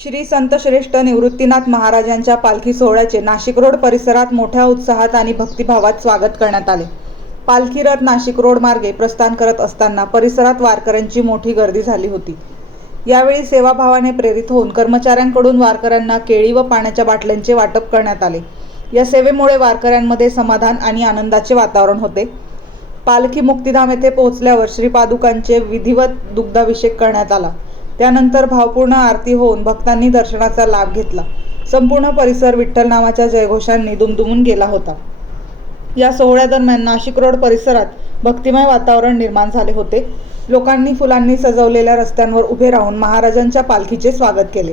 श्री संत श्रेष्ठ निवृत्तीनाथ महाराजांच्या पालखी सोहळ्याचे नाशिक रोड परिसरात मोठ्या उत्साहात आणि भक्तिभावात स्वागत करण्यात आले. पालखी रथ नाशिक रोड मार्गे प्रस्थान करत असताना परिसरात वारकऱ्यांची मोठी गर्दी झाली होती. यावेळी सेवाभावाने प्रेरित होऊन कर्मचाऱ्यांकडून वारकऱ्यांना केळी व पाण्याच्या बाटल्यांचे वाटप करण्यात आले. या सेवेमुळे वारकऱ्यांमध्ये समाधान आणि आनंदाचे वातावरण होते. पालखी मुक्तिधाम येथे पोहोचल्यावर श्रीपादुकांचे विधिवत दुग्धाभिषेक करण्यात आला. त्यानंतर भावपूर्ण आरती होऊन भक्तांनी दर्शनाचा लाभ घेतला. संपूर्ण परिसर विठ्ठल नावाच्या जयघोषांनी दुमदुमून गेला होता. या सोहळ्यादरम्यान नाशिक रोड परिसरात भक्तिमय वातावरण निर्माण झाले होते. लोकांनी फुलांनी सजवलेल्या रस्त्यांवर उभे राहून महाराजांच्या पालखीचे स्वागत केले.